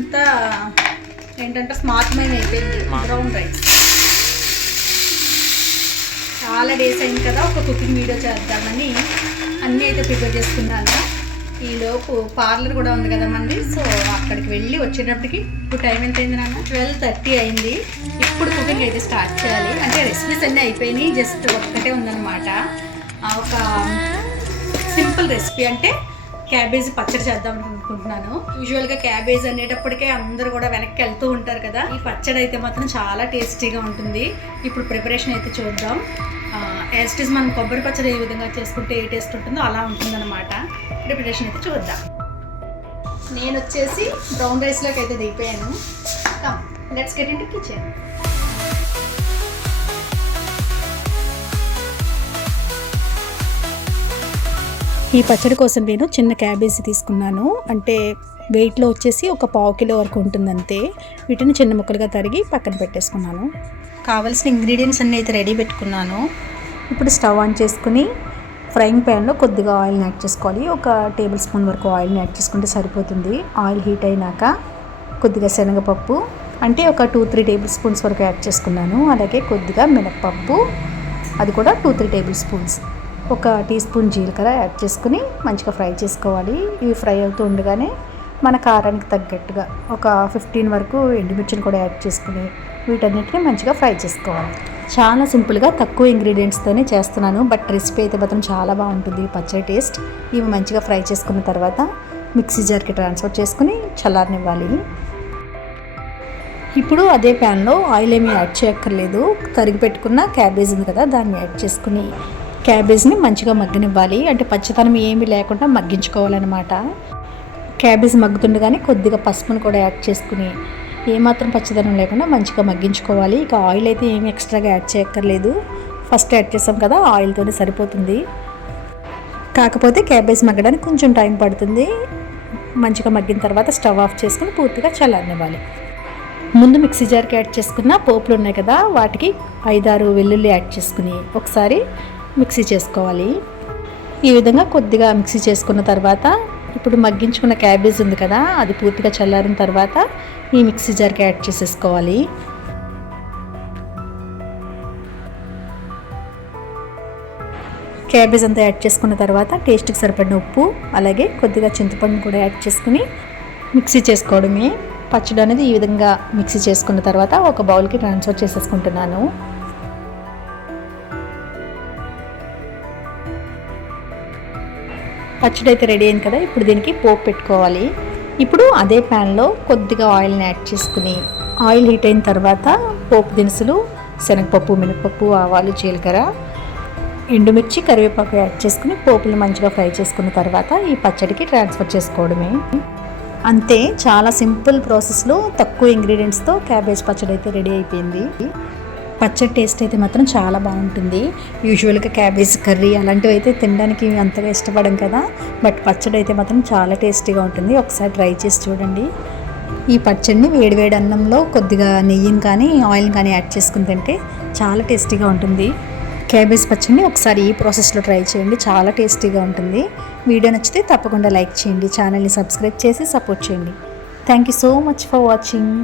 అంతా ఏంటంటే స్మార్ట్మైన అయిపోయింది. బ్రౌన్ రైస్ చాలా డేస్ అయింది కదా, ఒక కుకింగ్ వీడియో చేద్దామని అన్నీ అయితే ప్రిపేర్ చేసుకున్నాను. ఈలోపు పార్లర్ కూడా ఉంది కదా మంది, సో అక్కడికి వెళ్ళి వచ్చేటప్పటికి ఇప్పుడు టైం ఎంత అయింది నాన్న? 12:30 అయింది. ఇప్పుడు కుకింగ్ అయితే స్టార్ట్ చేయాలి. అంటే రెసిపీస్ అన్నీ అయిపోయినాయి, జస్ట్ ఒక్కటే ఉందన్నమాట. ఒక సింపుల్ రెసిపీ అంటే క్యాబేజీ పచ్చడి చేద్దాం అనుకుంటున్నాను. యూజువల్గా క్యాబేజ్ అనేటప్పటికే అందరూ కూడా వెనక్కి వెళ్తూ ఉంటారు కదా. ఈ పచ్చడి అయితే మాత్రం చాలా టేస్టీగా ఉంటుంది. ఇప్పుడు ప్రిపరేషన్ అయితే చూద్దాం. యాజ్ ఇట్ ఈస్ మనం కొబ్బరి పచ్చడి ఏ విధంగా చేసుకుంటే ఏ టేస్ట్ ఉంటుందో అలా ఉంటుందన్నమాట. ప్రిపరేషన్ అయితే చూద్దాం. నేను వచ్చేసి బ్రౌన్ రైస్లోకి అయితే దిగిపోయాను. Come let's get into kitchen. ఈ పచ్చడి కోసం నేను చిన్న క్యాబేజీ తీసుకున్నాను. అంటే వెయిట్లో వచ్చేసి ఒక 1/2 కిలో వరకు ఉంటుంది అంతే. వీటిని చిన్న ముక్కలుగా తరిగి పక్కన పెట్టేసుకున్నాను. కావాల్సిన ఇంగ్రీడియంట్స్ అన్నీ అయితే రెడీ పెట్టుకున్నాను. ఇప్పుడు స్టవ్ ఆన్ చేసుకుని ఫ్రైయింగ్ ప్యాన్లో కొద్దిగా ఆయిల్ని యాడ్ చేసుకోవాలి. ఒక టేబుల్ స్పూన్ వరకు ఆయిల్ని యాడ్ చేసుకుంటే సరిపోతుంది. ఆయిల్ హీట్ అయినాక కొద్దిగా శనగపప్పు అంటే ఒక 2-3 టేబుల్ స్పూన్స్ వరకు యాడ్ చేసుకున్నాను. అలాగే కొద్దిగా మినప్పప్పు, అది కూడా 2-3 టేబుల్ స్పూన్స్. ఒక టీ స్పూన్ జీలకర్ర యాడ్ చేసుకుని మంచిగా ఫ్రై చేసుకోవాలి. ఇవి ఫ్రై అవుతూ ఉండగానే మన కారానికి తగ్గట్టుగా ఒక 15 వరకు ఎండుమిర్చిని కూడా యాడ్ చేసుకుని వీటన్నిటిని మంచిగా ఫ్రై చేసుకోవాలి. చాలా సింపుల్గా తక్కువ ఇంగ్రీడియంట్స్తోనే చేస్తున్నాను, బట్ రెసిపీ అయితే మాత్రం చాలా బాగుంటుంది. పచ్చడి టేస్ట్. ఇవి మంచిగా ఫ్రై చేసుకున్న తర్వాత మిక్సీ జార్కి ట్రాన్స్ఫర్ చేసుకుని చల్లారనివ్వాలి. ఇప్పుడు అదే ప్యాన్లో ఆయిల్ ఏమీ యాడ్ చేయక్కర్లేదు. తరిగి పెట్టుకున్న క్యాబేజ్ ఉంది కదా, దాన్ని యాడ్ చేసుకుని క్యాబేజ్ని మంచిగా మగ్గనివ్వాలి. అంటే పచ్చదనం ఏమీ లేకుండా మగ్గించుకోవాలన్నమాట. క్యాబేజ్ మగ్గుతుండగానే కొద్దిగా పసుపును కూడా యాడ్ చేసుకుని ఏమాత్రం పచ్చదనం లేకుండా మంచిగా మగ్గించుకోవాలి. ఇక ఆయిల్ అయితే ఏమి ఎక్స్ట్రాగా యాడ్ చేయక్కర్లేదు. ఫస్ట్ యాడ్ చేసాం కదా, ఆయిల్తోనే సరిపోతుంది. కాకపోతే క్యాబేజ్ మగ్గడానికి కొంచెం టైం పడుతుంది. మంచిగా మగ్గిన తర్వాత స్టవ్ ఆఫ్ చేసుకుని పూర్తిగా చల్లారనివ్వాలి. ముందు మిక్సీ జార్కి యాడ్ చేసుకున్న పోపులు ఉన్నాయి కదా, వాటికి 5-6 వెల్లుల్లి యాడ్ చేసుకుని ఒకసారి మిక్సీ చేసుకోవాలి. ఈ విధంగా కొద్దిగా మిక్సీ చేసుకున్న తర్వాత ఇప్పుడు మగ్గించుకున్న క్యాబేజ్ ఉంది కదా, అది పూర్తిగా చల్లారిన తర్వాత ఈ మిక్సీ జార్కి యాడ్ చేసేసుకోవాలి. క్యాబేజ్ అంతా యాడ్ చేసుకున్న తర్వాత టేస్ట్కి సరిపడిన ఉప్పు, అలాగే కొద్దిగా చింతపండు కూడా యాడ్ చేసుకుని మిక్సీ చేసుకోవడమే. పచ్చడి అనేది ఈ విధంగా మిక్సీ చేసుకున్న తర్వాత ఒక బౌల్కి ట్రాన్స్ఫర్ చేసేసుకుంటున్నాను. పచ్చడి అయితే రెడీ అయింది కదా, ఇప్పుడు దీనికి పోపు పెట్టుకోవాలి. ఇప్పుడు అదే ప్యాన్లో కొద్దిగా ఆయిల్ని యాడ్ చేసుకుని ఆయిల్ హీట్ అయిన తర్వాత పోపు దినుసులు శనగపప్పు, మినపప్పు, ఆవాలు, జీలకర్ర, ఎండుమిర్చి, కరివేపాకు యాడ్ చేసుకుని పోపులు మంచిగా ఫ్రై చేసుకున్న తర్వాత ఈ పచ్చడికి ట్రాన్స్ఫర్ చేసుకోవడమే. అంతే, చాలా సింపుల్ ప్రాసెస్లో తక్కువ ఇంగ్రీడియంట్స్తో క్యాబేజ్ పచ్చడి అయితే రెడీ అయిపోయింది. పచ్చడి టేస్ట్ అయితే మాత్రం చాలా బాగుంటుంది. యూజువల్గా క్యాబేజ్ కర్రీ అలాంటివి అయితే తినడానికి అంతగా ఇష్టపడం కదా, బట్ పచ్చడి అయితే మాత్రం చాలా టేస్టీగా ఉంటుంది. ఒకసారి ట్రై చేసి చూడండి. ఈ పచ్చడిని వేడివేడి అన్నంలో కొద్దిగా నెయ్యిని కానీ ఆయిల్ని కానీ యాడ్ చేసుకుని తింటే చాలా టేస్టీగా ఉంటుంది. క్యాబేజ్ పచ్చడిని ఒకసారి ఈ ప్రాసెస్లో ట్రై చేయండి, చాలా టేస్టీగా ఉంటుంది. వీడియో నచ్చితే తప్పకుండా లైక్ చేయండి, ఛానల్ని సబ్స్క్రైబ్ చేసి సపోర్ట్ చేయండి. Thank you so much for watching.